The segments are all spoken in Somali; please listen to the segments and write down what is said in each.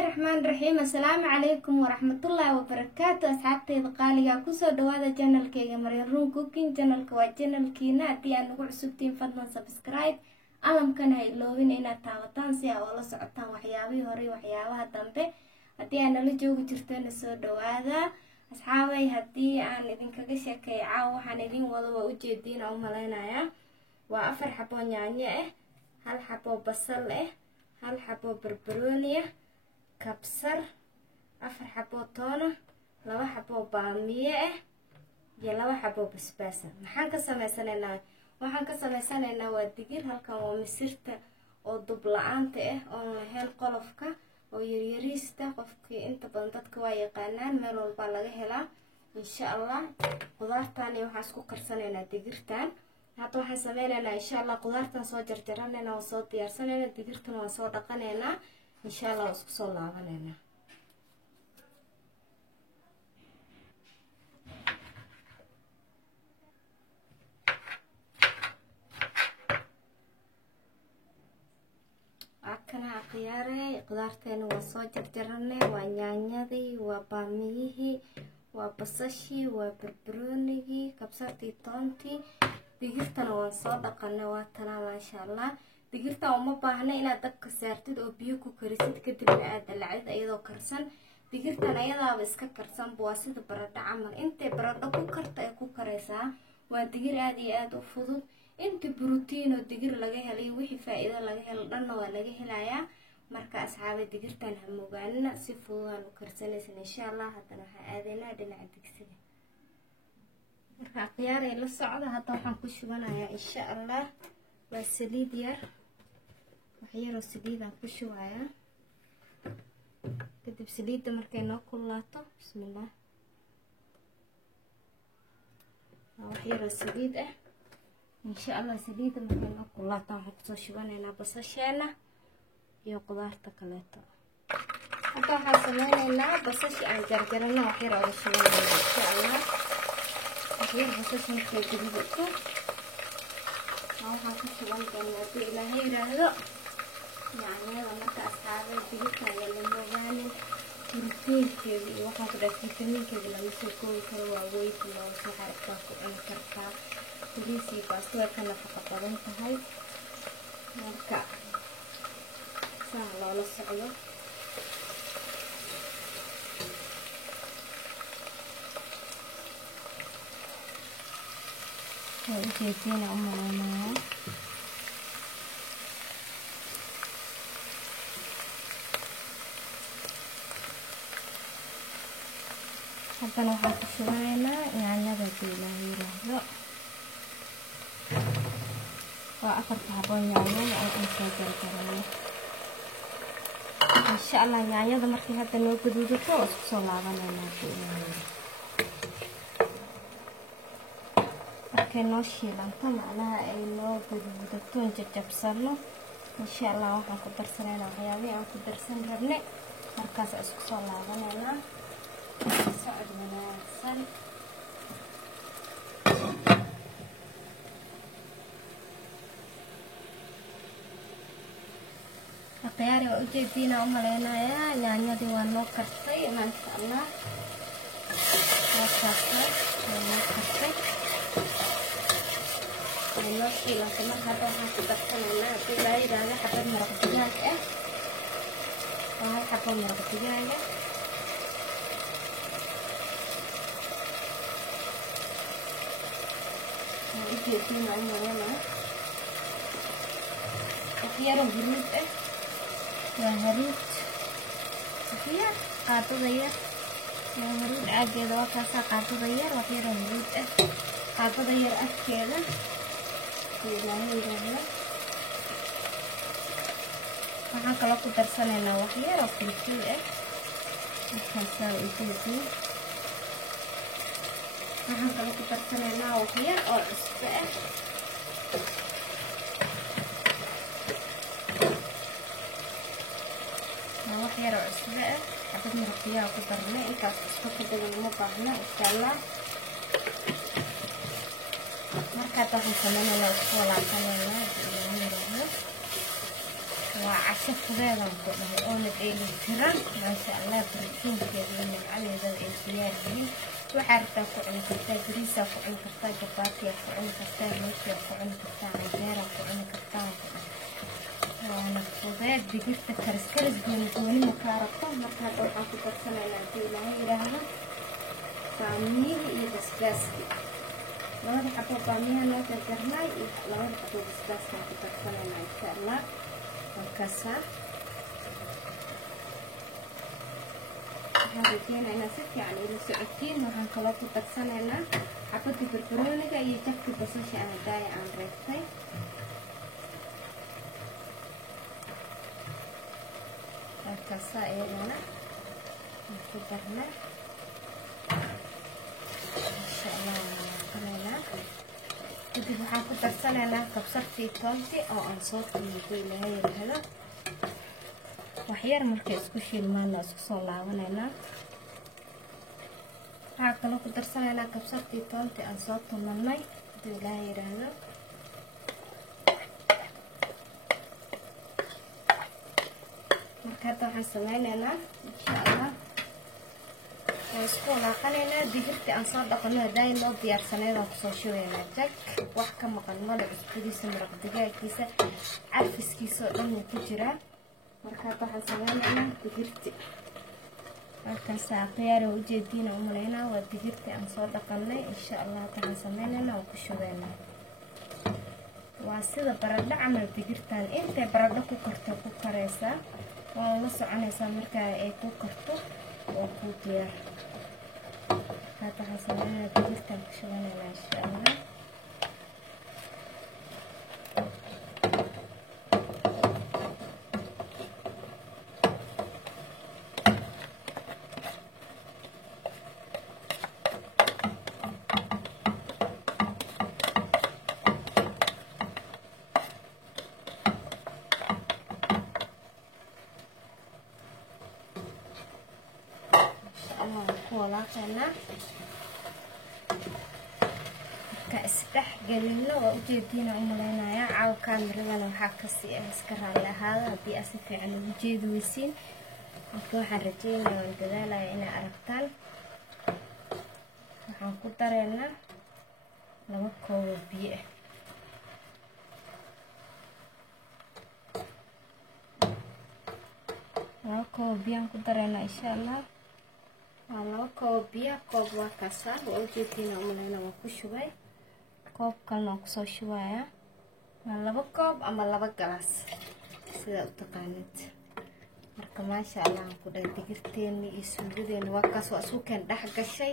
الرحمن الرحيم. السلام عليكم ورحمة الله وبركاته. أصحابتي قاليا كسو دوادا جانل كيغا مريرون كوكين جانل كوا جانل كينا هدي أن نقول عسوبتين فضلا سبسكرايب ألم كان هايلوين إنا تاوتان سيا ولا سعطان وحياوي هوري وحياوها دامبي هدي أنا لجوغ جرتين سو دوادا أصحابي هدي أن إذن كاقشا كي عاو حان إذن وضوا وجيدين أو ملاينا وأفر حبو نيانيه هل حبو بصل هل حبو بربرونيه kabsar 4 xabo toona 2 xabo baamiye iyo 2 xabo basbaas maxaan ka sameysanaynaa waa digir halkan waa misirta oo dub la'aanta oo lahayn qolofka oo yaryariista qofkii inta badan dadka waa yaqaanaan meel walba laga helaa insha Allah qudaartan iyo waxaan isku karsanaynaa digirtan hadda waxaan sameynaynaa insha Allah qudaartan soo jarjaranaynaa oo soo diyaarsanaynaa digirtan waa soo dhaqanaynaa إن شاء الله أسكسو الله علينا عكنا عقياري قدرتين وصو جرجرني وانيانيدي وباميه وبصشي وبربروني كبسرتي طونتي ديجرتنا وصو دقنا واتنا ما شاء الله digirta uma baahna inaad dabka saartid oo biyo ku karisid kadib aad dalacid ayadoo karsan digirtan ayadaaba iska karsan waa sida baradho camal intee baradho ku karta ay ku kareysaa waa digir aad iyo aad u fudud inta borotiin oo digir laga helay wixii faa'iido laga helo dhanna waa laga helayaa marka asxaabay digirtan ha mogaanina si fudud aan u karsanaysan insha Allah hadana waxa aadeynaa dhinaca digsiga marka qiyaarey la socda hadda waxaan ku shubanayaa insha Allah waa saliid yar waxyaro saliida ku shubaya kadib saliida markay noo kulaato bismillaah waxyaro saliid insha Allah saliida markay noo kulaato waxaan ku soo shubanaynaa basasheena iyo qudaarta kaleeto hadda waxaan sameynaynaa basashi aan jarjarana waxyaro oo shubanaynaa insha Allah waxyaro basashi markay gududato waxaan ku shuban doonaa haddii Ilaahay yiraahdo yaanyada marka asxaabay digirta ayaa la moogaanin borotiinkeeda iyo waxaan ku dhahay fitamiinkeeda lama soo koobi karo waa weyd loo soo xarkaa ku cuni kartaa bariisi baasto way ka nafaqo badan tahay marka saa loola socdo وجيتينا أمنا حتى لو حطينا يعني بدي لا يرهلا وأخر حبون يعني أو إنسان كرامي إن شاء الله يعني هذا مركي هذا نوع جديد كوس صلابنا نبي noo shiilanta macnaha ay noo guduudato jajabsano insha Allah waxaan ku darsanaynaa waxyaabaha aan ku darsan rabnay markaas isku soo laabanaynaa socod wanaagsan qiyaari oo ujeedina u maleynayaa yaanyadii waa noo kartay maasha Allah waa kartay نوشي لكن هذا راح تدخلنا في بعيد هذا حبة مرق دجاج وهاي حبة مرق دجاج نجي فينا عمرنا خيار هرود وهرود خيار قاطو غير هرود عادي دوا كاسا قاطو غير وخيار هرود قاطو غير أكيدا waxaan kala ku darsanaynaa waxyar oo filfil waxaan kala ku darsanaynaa waxyar oo cusbo waxyar oo cusbo xabad marqiyaa ku darnay intaas cusbo ka badan uma baahna insha Allah marka waxaan sameynaa isku walaaqanaynaa وعشان فضيلة نقولها أول إلي تران ما شاء الله بركين كذي من على ذا الإنسيارين وحرتا كوعن كرتا بريسا كوعن كرتا جباتيا كوعن كرتا ميكيا كوعن كرتا عجيرا كوعن كرتا وانا فضيل بقرتا كرس بنقوني مكاربتا مركا دوحا كبرسنا نعطي لها إلهنا طعميه إيه بسباسكي لوada xabo baamiyaha noo jarjarnay iyo lawada xabo basbaaska ku darsanayna insha Allah markaasa waxaan rajeynaynaa si fiican ila socotiin waxaan kaloo ku darsanaynaa xabadii barbarooniga iyo jabkii basasha aan daaya aan reebtay markaasa iyadana ku darnay insha Allah kadib waxaan ku darsanaynaa kabsartii toonti oo aan soo qiimiyay ilaahay yiraahdo wax yar markay isku shiilmaana isku soo laabanaynaa waxaan kaloo ku darsanaynaa kabsartii toonti aan soo tumanay ilaahay yiraahdo marka waxaan sameynaynaa insha Allah isku walaaqanaynaa digirta aan soo dhaqano haday loo diyaarsaneeyo ku soo shooyana jag wax ka maqan mala cusbadiisa maraq digaagiisa carfiskiisa dhan ku jira marka waxaan sameynaynaa digirta halkan saaqiyaro u jeedina u maleynaa waa digirta aan soo dhaqanay insha Allah waxaan sameynaynaa ku shooyana waa sida baradho camal digirtan inta baradho ku karto ku kareysa waa la soconaysa marka ay ku karto oo ku diyaar هذا حسنا digirtan ku shubanayna insha Allah walaaqayna ka isdhex galino oo ujeedina u maleynaya caaw kaamirada waxa ka sii iska raali ahaada hadii asi fiican u jeedo weysiin waxaan rajeynayaa in dadaalaya inay aragtaan waxaan ku dareynaa 2 koob biyo ah koob biyo ku dareynaa insha Allah waa 2 koob biyo koob waa kaasa oo ujeedina u maleynaa waa ku shubay koob kalena ku soo shubaya waa 2 koob ama 2 galaas sida u taqaanid marka ma sha Allah ku dhaw digirteeni iyo suugadeena waa kaas oo isku kan dhax gashay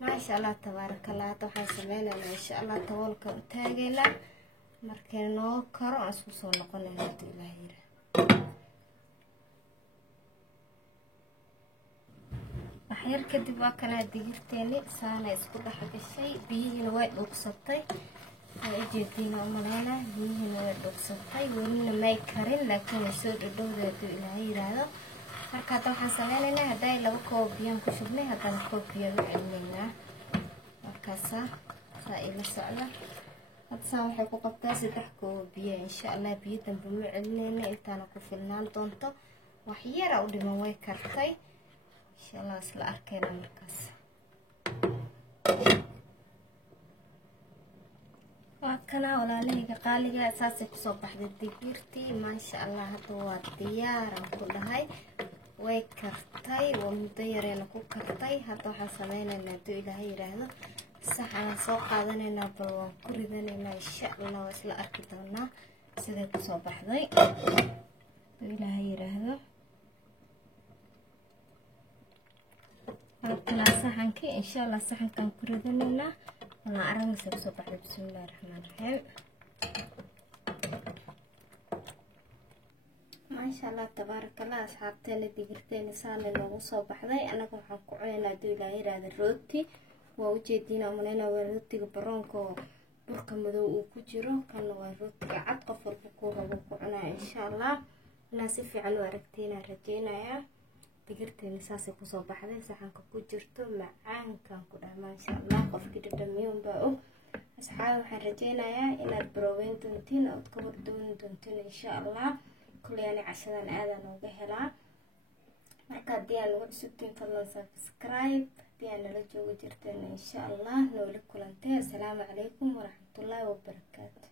ma sha Allah tabarakallah waxaan sameynaynaa insha Allah tawalka u taagayna markay noo karo aan isku soo noqonaynaa ilaahay waxyar kadib waa kana digirteeni saana isku dhax gashay biyihiina way dhuuqsatay oo jeedina umaleena biyihiina way dhuuqsatay welina may karin laakiin soo dhadhowdeedu ilaahay yiraahdo marka waxaan sameynaynaa haday 2 koob biyo ku shubnay haddana koob biyo u celinaynaa markaasa saa ila socda hadda waxay ku qabtaa 3 koob biyo insha Allah biyo dambe u celinaynaa intaana ku filnaan doonto wax yar u dhiman way kartay insha Allah isla arkayna markaas kana walaaleyga qaaliga asaas ku soo baxday digirtii ma sha Allah hadda waa diyaar aan ku dhahay way kartay oo muddo yareena ku kartay hadda waxaan sameynaynaa haduu ilaahay yiraahdo saxan soo qaadanaynaa bal waan ku ridanaynaa insha Allah isla arki doonaa sida ku soo baxday haduu ilaahay yiraahdo halkan saxankii insha Allah saxankan ku ridanaynaa wala aragna soo baxday bismillaahir rahmaanir rahiim ma sha Allah tabarakallah asxaabteena digirteena saale loogu soo baxday anaga waxaan ku cunaa haduu ilaahay yiraahdo rooti waa u jeedina umaleena waa rootiga baroonka burka madow uu ku jiro kana waa rootiga cad qof walba ku rabo ku cunaa insha Allah la si fiican u aragtiina rajeynaya digirteena saasi ku soo baxday saxanka ku jirto macaankan ku dhamaan insha Allah qofkii dhadhamiyoon baa asxaab waxaan rajeynayaa inaad barooweyn doontiin oo ka wardoon doontiin insha Allah kulli ani cashadan aadan uga helaa marka haddii aan ugu cusubtiin fadlan subscribe haddii aan nala joogo jirteen insha allah nooli kulantee assalaamu calaykum waraxmatullaahi wabarakaatu